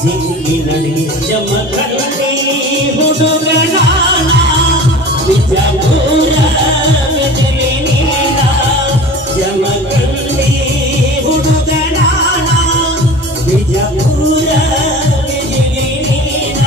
ಜಿಂಗಿ ನಡಿ ಜಮಖಂಡಿ ಹುಡುಗನಾನ ಬಿಜಾಪುರ ಬಿಜಲಿ ನೀನ ಜಮಖಂಡಿ ಹುಡುಗನಾನ ಬಿಜಾಪುರ ಬಿಜಲಿ ನೀನ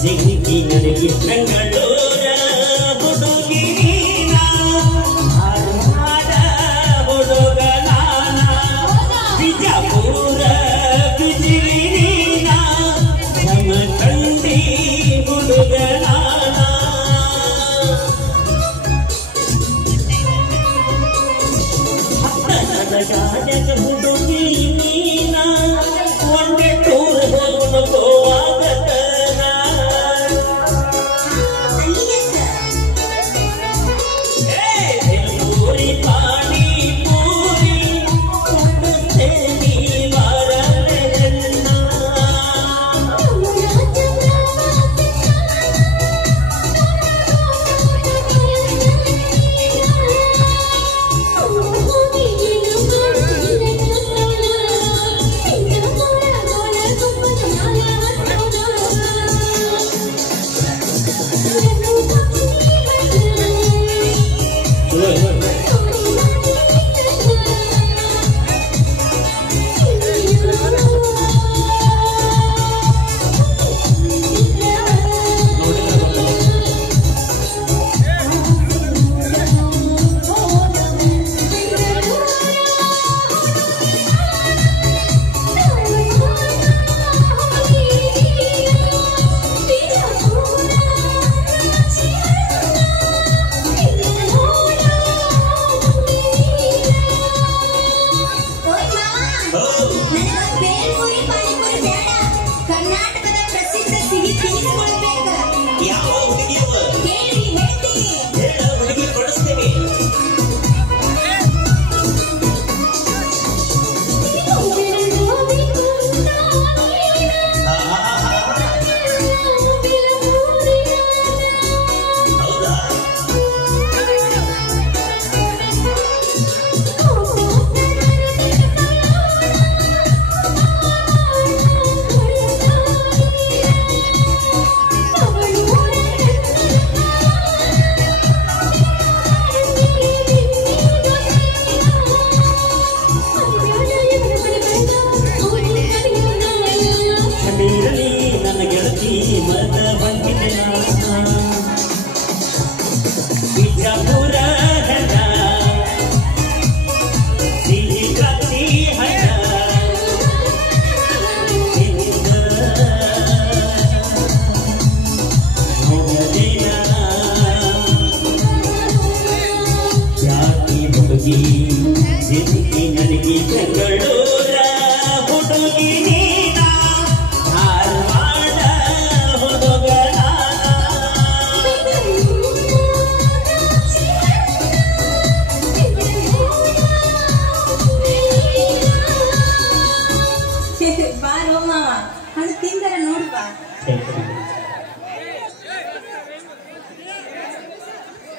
ಜಿಂಗಿ ನಡಿ ಬೆಂಗಳೂರ ಹುಡುಗಿನ ಹಾಡ ಹುಡುಗನಾನ ಬಿಜಾಪುರ ಬಿಜಲಿ ನೀನ ಜಮಖಂಡಿ ಹುಡುಗನಾನ ಹತ್ತದ ಗಾಜಗ ಹುಡುಗಿ ನೀನ ಒಂದೇ ಟೂರ್ ಹೋಗುವ ಗೋವಾಗದ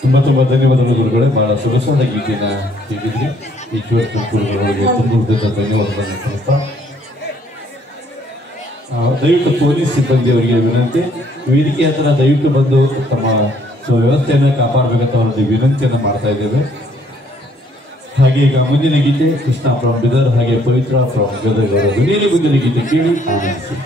ತುಂಬಾ ತುಂಬಾ ಧನ್ಯವಾದಗಳು ಗುರುಗಳೇ. ಬಹಳ ಸೊಗಸಾದ ಗೀತೆನ ಹೇಳಿದ್ರಿ. ಈಶ್ವರ ಗುರುಗಳಿಗೆ ತುಂಬ ಧನ್ಯವಾದಗಳನ್ನು ತಿಳಿಸ್ತಾ ದಯವಿಟ್ಟು ಪೊಲೀಸ್ ಸಿಬ್ಬಂದಿಯವರಿಗೆ ವಿನಂತಿ, ವೇದಿಕೆ ಹತ್ರ ದಯವಿಟ್ಟು ಬಂದು ತಮ್ಮ ವ್ಯವಸ್ಥೆಯನ್ನು ಕಾಪಾಡಬೇಕಂತ ಅವರಲ್ಲಿ ವಿನಂತಿಯನ್ನು ಮಾಡ್ತಾ ಇದ್ದೇವೆ. ಹಾಗೆ ಈಗ ಮುಂದಿನ ಗೀತೆ ಕೃಷ್ಣ ಫ್ರಮ್ ಬಿದರ್ ಹಾಗೆ ಪವಿತ್ರ ಫ್ರಮ್ ಗದಗ ಅವರ ಧ್ವನಿಯಲ್ಲಿ ಮುಂದಿನ ಗೀತೆ ಕೇಳಿ ಆನಂದಿಸಿ.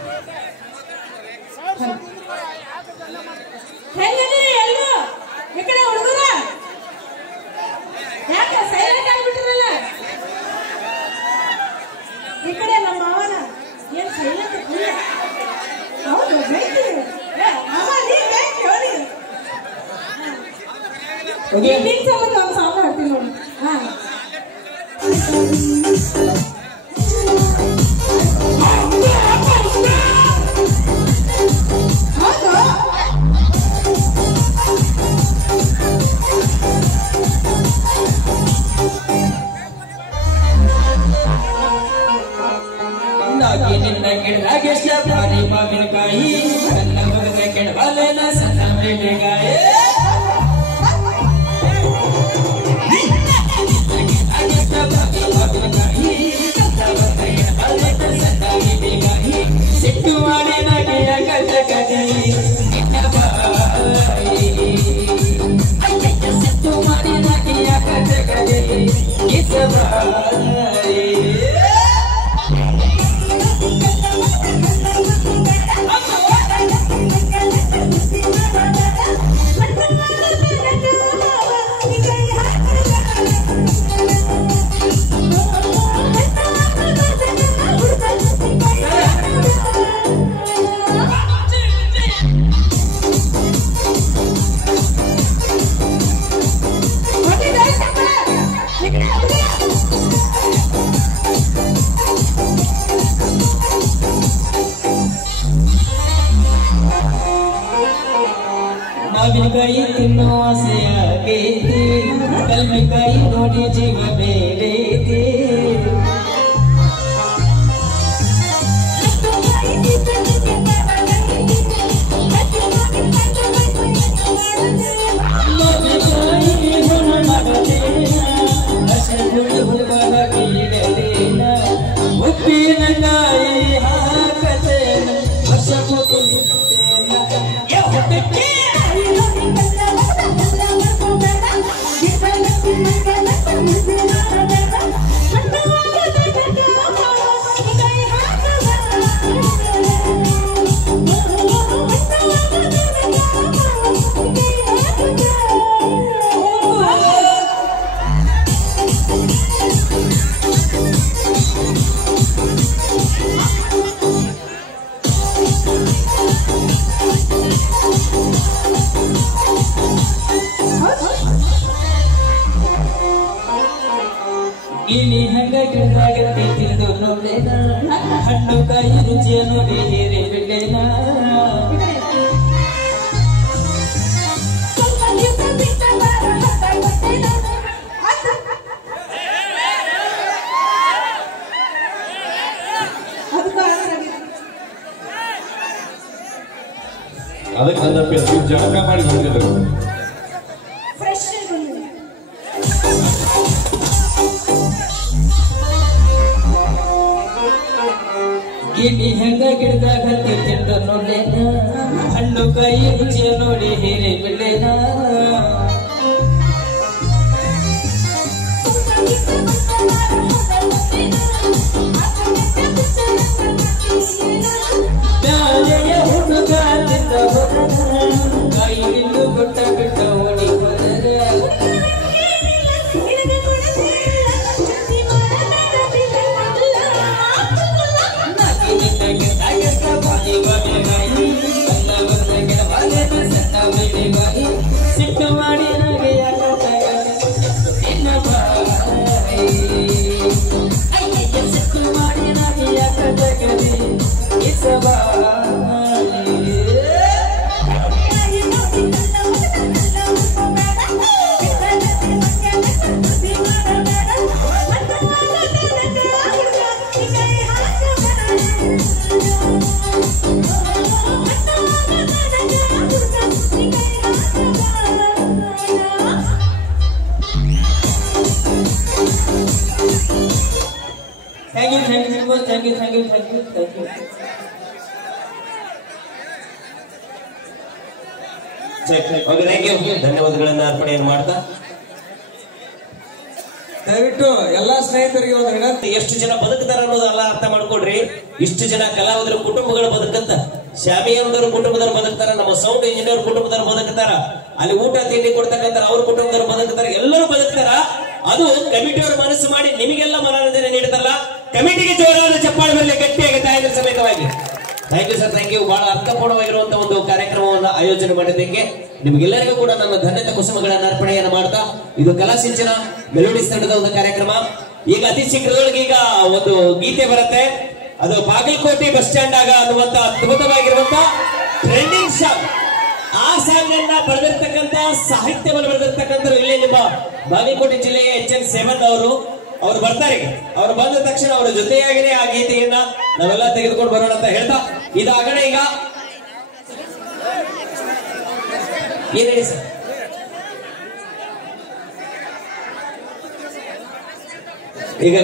ಅದಕ್ಕೆ ಜಳಕ ಮಾಡಿ ಬಂದಿದ್ದಾರೆ. ಗಿಣಿ ಹೆಂಗ ಗಿಡದಾಗ ತಿಂದು ನೋಡೇನ, ಹಣ್ಣು ಕಾಯಿ ರುಚಿಯ ನೋಡಿ ಹೀರೆ ಬಿಡೇನ. ಬ್ಯಾಳೆಯ ಹುಡುಗ ತಿಂದ ಕಾಯಿ ನಿಂದು ಗುಟ್ಟ ಬಿಟ್ಟ ಓಡಿ ಹೋದರ. Bye. ಧನ್ಯವಾದಗಳನ್ನ ಅರ್ಪಣೆಯನ್ನು ಮಾಡ್ತಾ ದಯವಿಟ್ಟು ಎಲ್ಲಾ ಸ್ನೇಹಿತರಿಗೆ ಒಂದು ವಿನಂತಿ. ಎಷ್ಟು ಜನ ಬದುಕ್ತಾರ ಅನ್ನೋದೆಲ್ಲ ಅರ್ಥ ಮಾಡ್ಕೊಡ್ರಿ. ಇಷ್ಟು ಜನ ಕಲಾವಿದರ ಕುಟುಂಬಗಳು ಬದುಕಂತ, ಶಾಮಿಯಾನದವ್ರ ಕುಟುಂಬದವ್ರು ಬದುಕ್ತಾರ, ನಮ್ಮ ಸೌಂಡ್ ಇಂಜಿನಿಯರ್ ಕುಟುಂಬದವ್ರು ಬದುಕ್ತಾರ, ಅಲ್ಲಿ ಊಟ ತಿಂಡಿ ಕೊಡ್ತಕ್ಕಂಥ ಅವ್ರ ಕುಟುಂಬದವ್ರು ಬದುಕ್ತಾರ, ಎಲ್ಲರೂ ಬದುಕ್ತಾರ. ಅದು ಕಮಿಟಿಯವರು ಮನಸ್ಸು ಮಾಡಿ ನಿಮಗೆಲ್ಲ ಮನೋರಂಜನೆ ನೀಡ್ತಾರಲ್ಲ, ಕಮಿಟಿಗೆ ಜೋರಾದ ಚಪ್ಪಾಳೆ ಬರಲಿ ಗಟ್ಟಿಯಾಗಿ ತಾಯಿಗಳ ಸಮೇತವಾಗಿ. Thank you sir, thank you. ಬಹಳ ಅರ್ಥಪೂರ್ಣವಾಗಿರುವಂತಹ ಒಂದು ಕಾರ್ಯಕ್ರಮವನ್ನು ಆಯೋಜನೆ ಮಾಡಿದ್ದಕ್ಕೆ ನಿಮಗೆಲ್ಲರಿಗೂ ಕೂಡ ನನ್ನ ಧನ್ಯತೆ ಕುಸುಮಗಳನ್ನ ಅರ್ಪಣೆಯನ್ನು ಮಾಡ್ತಾ, ಇದು ಕಲಾ ಸಿಂಚನ ಮೆಲೋಡಿಸ್ ತಂಡದ ಒಂದು ಕಾರ್ಯಕ್ರಮ. ಈಗ ಅತಿ ಶೀಘ್ರದೊಳಗೆ ಈಗ ಒಂದು ಗೀತೆ ಬರುತ್ತೆ, ಅದು ಬಾಗಲಕೋಟೆ ಬಸ್ ಸ್ಟ್ಯಾಂಡ್ ಆಗ ಅನ್ನುವಂತ ಅದ್ಭುತವಾಗಿರುವಂತ ಟ್ರೆಂಡಿಂಗ್ ಸಾಂಗ್. ಆ ಸಾಂಗ್ ಅನ್ನ ಬರೆದಿರ್ತಕ್ಕಂಥ ಸಾಹಿತ್ಯವನ್ನು ಬರೆದಿರ್ತಕ್ಕಂಥ ಇಲ್ಲೇ ನಿಮ್ಮ ಬಾಗಲಕೋಟೆ ಜಿಲ್ಲೆಯ HN ಸೇವನ್ ಅವರು ಬರ್ತಾರೆ. ಅವ್ರು ಬಂದ ತಕ್ಷಣ ಅವರ ಜೊತೆಯಾಗಿನೇ ಆ ಗೀತೆಯನ್ನ ನಾವೆಲ್ಲ ತೆಗೆದುಕೊಂಡು ಬರೋಣ ಅಂತ ಹೇಳ್ತಾ, ಇದಾಗಣೆ ಈಗ ಏನ್ ಹೇಳಿ ಸರ್, ಈಗ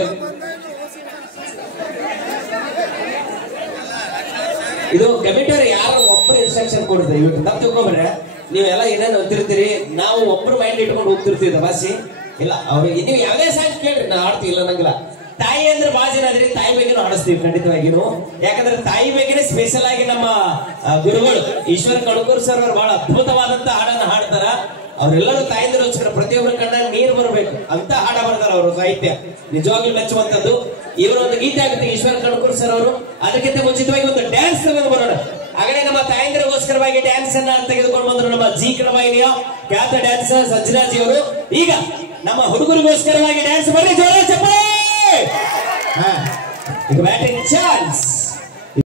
ಇದು ಕಮಿಟಿಯವರು ಯಾರು ಒಬ್ಬರು ಇನ್ಸ್ಟ್ರಕ್ಷನ್ ಕೊಡ್ತಾರೆ. ಇವತ್ತು ತಪ್ಪು ತಿಳ್ಕೊಂಡ್ರೆ ನೀವೆಲ್ಲ ಏನೇನು ಅಂತಿರ್ತೀರಿ, ನಾವು ಒಬ್ರು ಮೈಂಡ್ ಇಟ್ಕೊಂಡು ಹೋಗ್ತಿರ್ತೀವಿ ದಬಾಸಿ. ಇಲ್ಲ ಅವ್ರಿಗೆ ನೀವು ಯಾವ್ದೇ ಸಾಂಗ್ ಕೇಳ್ರಿ, ನಾ ಹಾಡ್ತೀವಿ, ಇಲ್ಲ ನಂಗಿಲ್ಲ. ತಾಯಿ ಅಂದ್ರೆ ಬಹಳ ಜನ ಅದ್ರಿ, ತಾಯಿ ಬಗ್ಗೆನೂ ಹಾಡಿಸ್ತೀವಿ ಖಂಡಿತವಾಗಿನೂ. ಯಾಕಂದ್ರೆ ತಾಯಿ ಬಗ್ಗೆನೇ ಸ್ಪೆಷಲ್ ಆಗಿ ನಮ್ಮ ಗುರುಗಳು ಈಶ್ವರ ಕಣಕೂರ್ ಸರ್ ಅವರು ಬಹಳ ಅದ್ಭುತವಾದಂತ ಹಾಡನ್ನ ಹಾಡ್ತಾರ. ಅವರೆಲ್ಲರೂ ತಾಯಿಂದಿರೋಸ್ಕರ ಪ್ರತಿಯೊಬ್ಬರ ಕಣ್ಣ ನೀರು ಬರಬೇಕು ಅಂತ ಹಾಡ ಬರ್ತಾರ ಅವರು. ಸಾಹಿತ್ಯ ನಿಜವಾಗ್ಲೂ ಮೆಚ್ಚುವಂತದ್ದು. ಇವರ ಒಂದು ಗೀತೆ ಆಗುತ್ತೆ ಈಶ್ವರ ಕಣಕೂರ್ ಸರ್ ಅವರು. ಅದಕ್ಕಿಂತ ಮುಂಚಿತವಾಗಿ ಒಂದು ಡ್ಯಾನ್ಸ್ ತಗೊಂಡು ಬರೋಣ. ಹಾಗೆ ನಮ್ಮ ತಾಯಂದಿರಿಗೋಸ್ಕರವಾಗಿ ಡ್ಯಾನ್ಸ್ ಅನ್ನ ತೆಗೆದುಕೊಂಡು ಬಂದ್ರು ನಮ್ಮ ಜಿ ಕಡವಾಯಿನಿಯ ಖ್ಯಾತ ಡ್ಯಾನ್ಸರ್ ಸಂಜನಾಜಿ ಅವರು. ಈಗ ನಮ್ಮ ಹುಡುಗರಿಗೋಸ್ಕರವಾಗಿ ಡ್ಯಾನ್ಸ್ ಬರ್ರಿ, ಜೋರ ಚಪ್ಪಾಳೆ. ಈಗ ಬ್ಯಾಟಿಂಗ್ ಚಾನ್ಸ್.